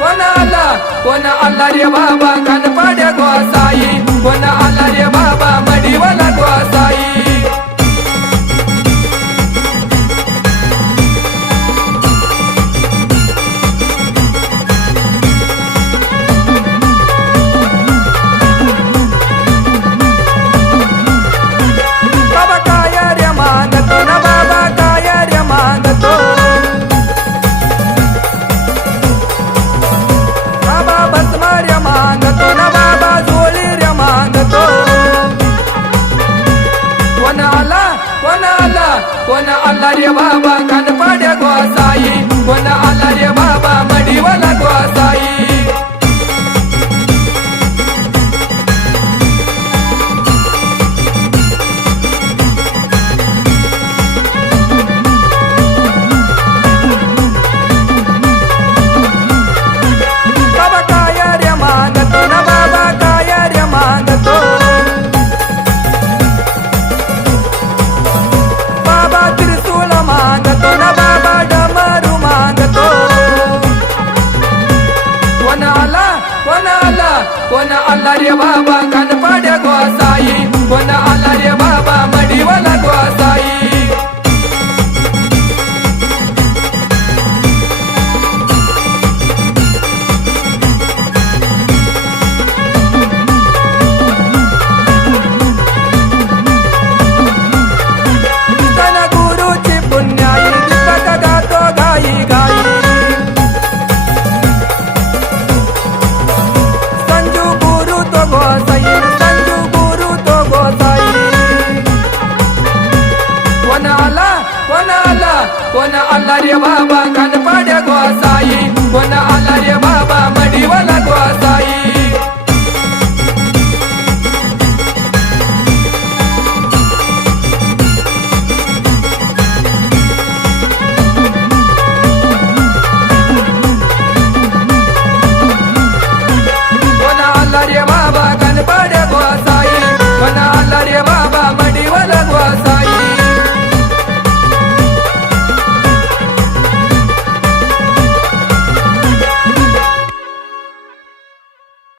कोण आला रे बाबा कानपाड्या गोसाई कोण आला रे बाबा मडीवाला गोसाई कोण आला रे बाबा कानपाड्या गोसाई कोण आला रे बाबा मडीवाला गोसाई बाबा काय रे मागतो ना बाबा काय रे मागतो मागतो ना बाबा डमरू मागतो कोण आला रे बाबा